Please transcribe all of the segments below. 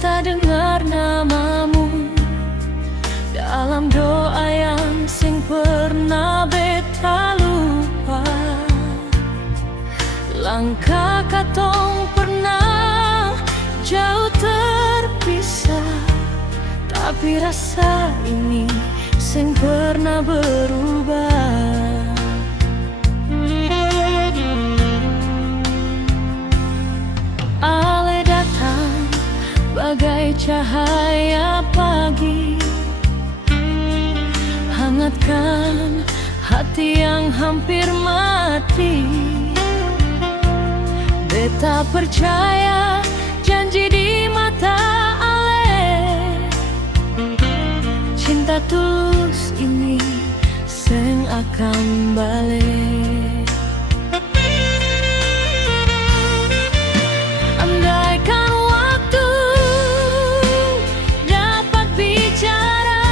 beta dengar namamu dalam doa yang sing pernah beta lupa. Langkah katong pernah jauh terpisah, tapi rasa ini sing pernah berubah. Ale datang bagai cahaya pagi, hangatkan hati yang hampir mati. Beta percaya janji di mata Ale, cinta tulus ini seng akan balik. Andaikan waktu dapat bicara,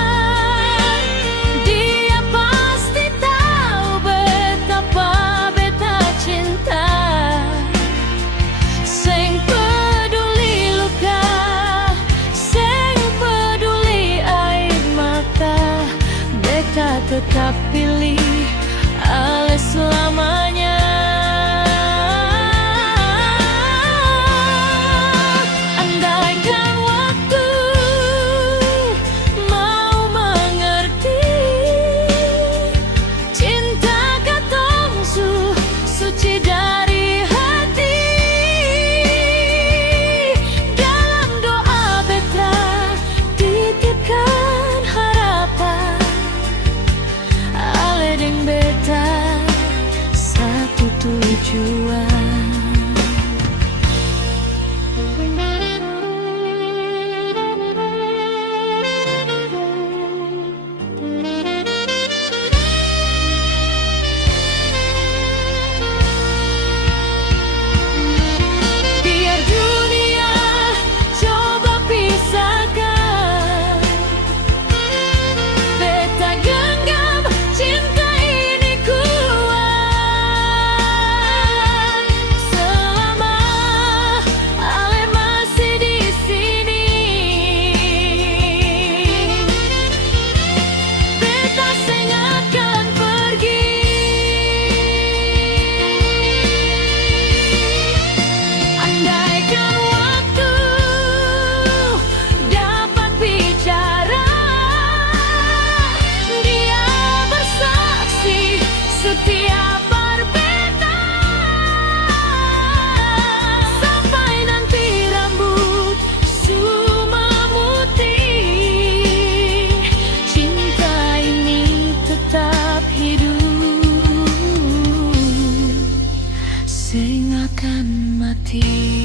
dia pasti tahu betapa beta cinta. Seng peduli luka, seng peduli air mata, beta tetap pilih Ale selamanya. Andaikan waktu mau mengerti, cinta katong suci dari hati. Dalam doa beta titipkan harapan, Ale deng beta satu tujuan. Biar dunia coba pisahkan, beta genggam cinta ini kuat. Selama Ale masih di sini, beta seng akan pergi. Andaikan waktu dapat bicara, dia bersaksi setiap berbeda. Sampai nanti rambut semua memutih, cinta ini tetap hidup, seng akan mati.